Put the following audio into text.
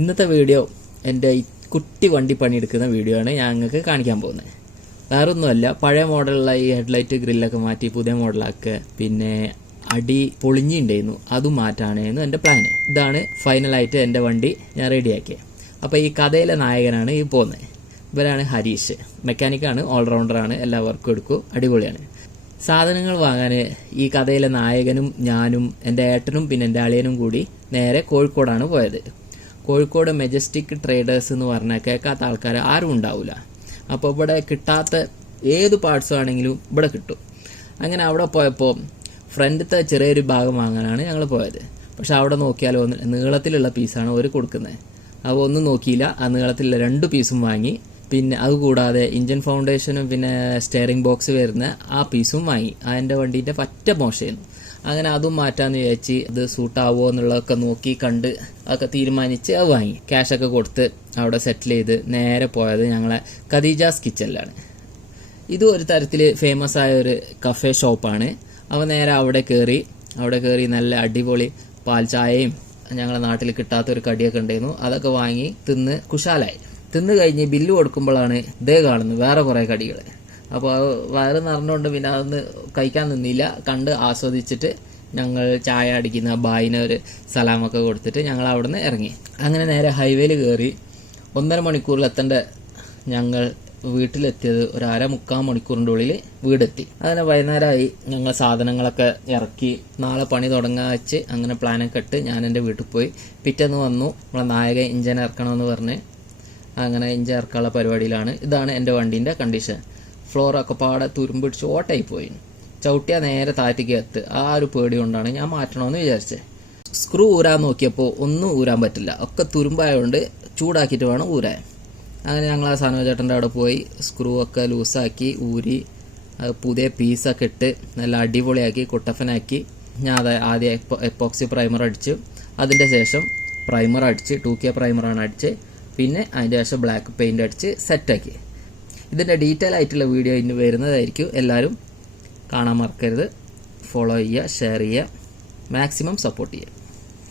ഇന്നത്തെ വീഡിയോ എൻ്റെ കുട്ടി വണ്ടി പണിയെടുക്കുന്ന വീഡിയോ ആണ് ഞാൻ നിങ്ങൾക്ക് കാണിക്കാൻ പോകുന്നത്. വേറൊന്നുമല്ല, പഴയ മോഡലുള്ള ഈ ഹെഡ്ലൈറ്റ് ഗ്രില്ലൊക്കെ മാറ്റി പുതിയ മോഡലാക്കുക, പിന്നെ അടി പൊളിഞ്ഞിണ്ടായിരുന്നു അതും മാറ്റാനായിരുന്നു എൻ്റെ പ്ലാന്. ഇതാണ് ഫൈനലായിട്ട് എൻ്റെ വണ്ടി ഞാൻ റെഡിയാക്കിയത്. അപ്പോൾ ഈ കഥയിലെ നായകനാണ് ഈ പോകുന്നത്. ഇവരാണ് ഹരീഷ്, മെക്കാനിക്കാണ്, ഓൾറൗണ്ടറാണ്, എല്ലാ വർക്കും എടുക്കും, അടിപൊളിയാണ്. സാധനങ്ങൾ വാങ്ങാൻ ഈ കഥയിലെ നായകനും ഞാനും എൻ്റെ ഏട്ടനും പിന്നെ എൻ്റെ അളിയനും കൂടി നേരെ കോഴിക്കോടാണ് പോയത്. കോഴിക്കോട് മെജസ്റ്റിക് ട്രേഡേഴ്സ് എന്ന് പറഞ്ഞാൽ കേൾക്കാത്ത ആൾക്കാർ ആരും ഉണ്ടാവില്ല. അപ്പോൾ ഇവിടെ കിട്ടാത്ത ഏത് പാർട്സ് ആണെങ്കിലും ഇവിടെ കിട്ടും. അങ്ങനെ അവിടെ പോയപ്പോൾ ഫ്രണ്ടിലത്തെ ചെറിയൊരു ഭാഗം വാങ്ങാനാണ് ഞങ്ങൾ പോയത്. പക്ഷെ അവിടെ നോക്കിയാൽ നീളത്തിലുള്ള പീസാണ് അവർ കൊടുക്കുന്നത്. അപ്പോൾ ഒന്നും നോക്കിയില്ല, ആ നീളത്തിലുള്ള 2 പീസും വാങ്ങി. പിന്നെ അതുകൂടാതെ ഇഞ്ചൻ ഫൗണ്ടേഷനും പിന്നെ സ്റ്റെയറിംഗ് ബോക്സ് വരുന്ന ആ പീസും വാങ്ങി. അതിൻ്റെ വണ്ടീൻ്റെ പറ്റ മോശമായിരുന്നു. അങ്ങനെ അതും മാറ്റാന്ന് വിചാരിച്ച് ഇത് സൂട്ടാവോ എന്നുള്ളതൊക്കെ നോക്കി കണ്ട് അതൊക്കെ തീരുമാനിച്ച് അത് വാങ്ങി. ക്യാഷൊക്കെ കൊടുത്ത് അവിടെ സെറ്റിൽ ചെയ്ത് നേരെ പോയത് ഞങ്ങളെ ഖദീജാസ് കിച്ചണിലാണ്. ഇത് ഒരു തരത്തിൽ ഫേമസ് ആയ ഒരു കഫേ ഷോപ്പാണ്. അപ്പോൾ നേരെ അവിടെ കയറി നല്ല അടിപൊളി പാൽ ചായയും ഞങ്ങളുടെ നാട്ടിൽ കിട്ടാത്തൊരു കടിയൊക്കെ ഉണ്ടായിരുന്നു. അതൊക്കെ വാങ്ങി തിന്ന് കുശാലായി. തിന്ന് കഴിഞ്ഞ് ബില്ല് കൊടുക്കുമ്പോഴാണ് ഇതേ കാണുന്നത് വേറെ കുറേ കടികൾ. അപ്പോൾ വയറ് നിറഞ്ഞുകൊണ്ട് പിന്നെ അതൊന്ന് കഴിക്കാൻ നിന്നില്ല. കണ്ട് ആസ്വദിച്ചിട്ട് ഞങ്ങൾ ചായ അടിക്കുന്ന ബായിന് ഒരു സലാമൊക്കെ കൊടുത്തിട്ട് ഞങ്ങൾ അവിടെ നിന്ന് ഇറങ്ങി. അങ്ങനെ നേരെ ഹൈവേയിൽ കയറി 1.5 മണിക്കൂറിൽ എത്തേണ്ട ഞങ്ങൾ വീട്ടിലെത്തിയത് ഒരു 3/4 മണിക്കൂറിൻ്റെ ഉള്ളിൽ വീടെത്തി. അങ്ങനെ വൈകുന്നേരമായി. ഞങ്ങൾ സാധനങ്ങളൊക്കെ ഇറക്കി നാളെ പണി തുടങ്ങാൻ വെച്ച് അങ്ങനെ പ്ലാനൊക്കെ ഇട്ട് ഞാൻ എൻ്റെ വീട്ടിൽ പോയി. പിറ്റേന്ന് വന്നു. നമ്മളെ നായകൻ ഇഞ്ചൻ ഇറക്കണമെന്ന് പറഞ്ഞ് അങ്ങനെ ഇഞ്ചൻ ഇറക്കാനുള്ള പരിപാടിയിലാണ്. ഇതാണ് എൻ്റെ വണ്ടീൻ്റെ കണ്ടീഷൻ. ഫ്ലോറൊക്കെ പാടെ തുരുമ്പിടിച്ച് ഓട്ടായി പോയി. ചവിട്ടിയാൽ നേരെ താഴത്തേക്ക് എത്ത്. ആ ഒരു പേടി കൊണ്ടാണ് ഞാൻ മാറ്റണമെന്ന് വിചാരിച്ചത്. സ്ക്രൂ ഊരാൻ നോക്കിയപ്പോൾ ഒന്നും ഊരാൻ പറ്റില്ല. ഒക്കെ തുരുമ്പായതുകൊണ്ട് ചൂടാക്കിയിട്ട് വേണം ഊരാൻ. അങ്ങനെ ഞങ്ങൾ ആ സാധനം ചേട്ടൻ്റെ അവിടെ പോയി സ്ക്രൂ ഒക്കെ ലൂസാക്കി ഊരി പുതിയ പീസൊക്കെ ഇട്ട് നല്ല അടിപൊളിയാക്കി കുട്ടപ്പനാക്കി. ഞാൻ ആദ്യം എപ്പോക്സി പ്രൈമർ അടിച്ചു. അതിൻ്റെ ശേഷം പ്രൈമർ അടിച്ച് 2K പ്രൈമറാണ് അടിച്ച്. പിന്നെ അതിൻ്റെ ശേഷം ബ്ലാക്ക് പെയിൻ്റ് അടിച്ച് സെറ്റാക്കി. ഇതിൻ്റെ ഡീറ്റെയിൽ ആയിട്ടുള്ള വീഡിയോ ഇനി വരുന്നതായിരിക്കും. എല്ലാവരും കാണാൻ മറക്കരുത്. ഫോളോ ചെയ്യുക, ഷെയർ ചെയ്യുക, മാക്സിമം സപ്പോർട്ട് ചെയ്യുക.